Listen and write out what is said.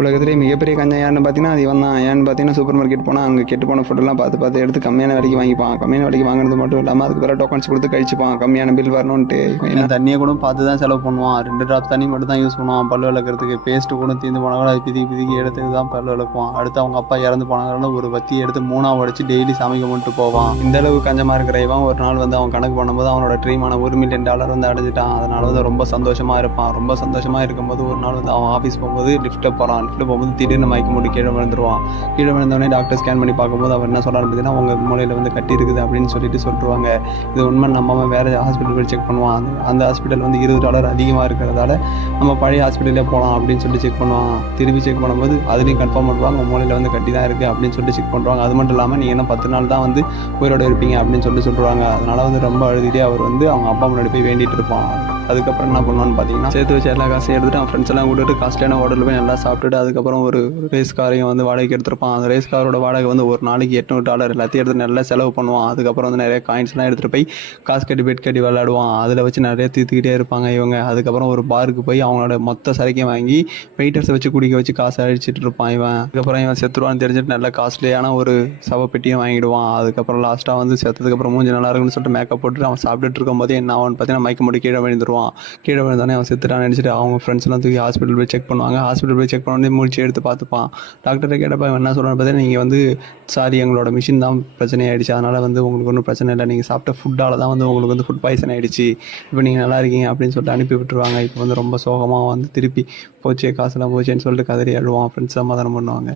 உலகத்திலேயே மிகப்பெரிய கஞ்சன் யாருன்னு பார்த்தீங்கன்னா அது இவன் தான். ஏன்னு பார்த்தீங்கன்னா சூப்பர் மார்க்கெட் போனால் அங்கே கெட்டு போன ஃபுட்டெல்லாம் பார்த்து எடுத்து கம்மியான விலைக்கு வாங்கிப்பான். கம்மியான விலைக்கு வாங்கினது மட்டும் இல்லாமல் அதுக்கு பிறகு டோக்கன்ஸ் கொடுத்து கழிச்சுப்பான் கம்மியான பில் வரணுன்ட்டு. தண்ணியை கூட பார்த்து தான் செலவு பண்ணுவான். 2 ட்ராப் தண்ணி மட்டும் தான் யூஸ் பண்ணுவான் பல்லு விளக்குறதுக்கு. பேஸ்ட்டு கூட தீர்ந்து போனால் கூட அது பிதிக்கி எடுத்து தான் பல்லு விளக்குவான். அடுத்து அவங்க அப்பா இறந்து போனால ஒரு வத்தி எடுத்து 3ஆக உடைச்சு டெய்லி சமைக்க மட்டும் போவான். இந்த அளவு கஞ்சமாக இருக்கிற இவன் ஒரு நாள் வந்து அவன் கணக்கு பண்ணும்போது அவனோட ட்ரீமான $1 மில்லியன் வந்து அடைஞ்சிட்டான். அதனால வந்து ரொம்ப சந்தோஷமாக இருப்பான். ரொம்ப சந்தோஷமாக இருக்கும்போது ஒரு நாள் வந்து அவன் ஆஃபீஸ் போகும்போது லிஃப்ட்டில் போகிறான். லிஃப்ட்டில் போகும்போது திடீர்னு மயக்க மூடி கீழே விழுந்துருவான். கீழே விழுந்தவொடனே டாக்டர் ஸ்கேன் பண்ணி பார்க்கும்போது அவர் என்ன சொல்கிறான்னு பார்த்தீங்கன்னா உங்கள் மூளையில் வந்து கட்டி இருக்குது அப்படின்னு சொல்லிடுவாங்க. இது உண்மை நம்பாமல் வேறு ஹாஸ்பிட்டல் போய் செக் பண்ணுவான். அந்த ஹாஸ்பிட்டல் வந்து $20 அதிகமாக இருக்கிறதால நம்ம பழைய ஹாஸ்பிட்டலே போகலாம் அப்படின்னு சொல்லி செக் பண்ணுவாங்க. திருப்பி செக் பண்ணும்போது அதுலேயும் கன்ஃபார்ம் பண்ணுவாங்க உங்கள் மூளையில் வந்து கட்டி தான் இருக்குது அப்படின்னு சொல்லி செக் பண்ணுவாங்க. அது மட்டும் இல்லாமல் நீங்கள் என்ன 10 நாள் தான் வந்து உயிரோடு இருப்பீங்க அப்படின்னு சொல்லுவாங்க. அதனால் வந்து ரொம்ப அழுதுகிட்டே அவர் வந்து அவங்க அப்பா முன்னாடி போய் வேண்டிகிட்டு இருப்பான். அதுக்கப்புறம் என்ன பண்ணுவான்னு பார்த்தீங்கன்னா சேர்த்து வச்சு எல்லா காசையும் எடுத்துகிட்டு அவன் ஃப்ரெண்ட்ஸ் எல்லாம் கூட்டிட்டு காஸ்ட்லியான ஹோட்டலில் போய் நல்லா சாப்பிட்டுட்டு அதுக்கப்புறம் ஒரு ரேஸ் காரையும் வந்து வாடகைக்கு எடுத்துருப்பான். அந்த ரேஸ் காரோட வாடகை வந்து ஒரு நாளைக்கு $800 எல்லாத்தையும் எடுத்து நல்லா செலவு பண்ணுவான். அதுக்கப்புறம் வந்து நிறைய காயின்ஸ்லாம் எடுத்துகிட்டு போய் காசு கட்டி பெட் கட்டி விளையாடுவான். அதில் வச்சு நிறைய தீர்த்துக்கிட்டே இருப்பாங்க இவங்க. அதுக்கப்புறம் ஒரு பாருக்கு போய் அவங்களோட மொத்த சரக்கையும் வாங்கி வெயிட்டர்ஸை வச்சு குடிக்க வச்சு காசை அழிச்சிட்டு இருப்பான் இவன். அதுக்கப்புறம் இவன் செத்துருவான்னு தெரிஞ்சுட்டு நல்ல காஸ்ட்லியான ஒரு சவப்பெட்டியும் வாங்கிடுவான். அதுக்கப்புறம் லாஸ்ட்டாக வந்து செத்ததுக்கப்புறம் மூஞ்சி நல்லா இருக்குன்னு சொல்லிட்டு மேக்கப் போட்டு அவன் சாப்பிட்டுட்டு இருக்கும் போதே என்ன அவன் பார்த்தீங்கன்னா மயக்க மூடி கீழே விழுந்துருவான். கீழே விழுந்தானே அவன் செத்துட்டான்னு நினச்சிட்டு அவங்க ஃப்ரெண்ட்ஸ்லாம் தூக்கி ஹாஸ்பிட்டல் போய் செக் பண்ணுவாங்க. ஹாஸ்பிட்டல் போய் செக் பண்ணி முடிச்சு எடுத்து பார்த்துப்பான். டாக்டரை கேட்டப்ப அவன் என்ன சொல்கிறான்னு பார்த்தீங்கன்னா நீங்கள் வந்து சாரி எங்களோட மிஷின் தான் பிரச்சனை ஆகிடுச்சு. அதனால் வந்து உங்களுக்கு ஒன்றும் பிரச்சனை இல்லை. நீங்கள் சாப்பிட்ட ஃபுட்டால் தான் வந்து உங்களுக்கு வந்து ஃபுட் பாய்சன் ஆகிடுச்சு. இப்போ நீங்கள் நல்லா இருக்கீங்க அப்படின்னு சொல்லிட்டு அனுப்பி விட்டுருவாங்க. இப்போ வந்து ரொம்ப சோகமாக வந்து திருப்பி போச்சே காசுலாம் போச்சேன்னு சொல்லிட்டு கதறி அழுவான். ஃப்ரெண்ட்ஸ் சமாதானம் பண்ணுவாங்க.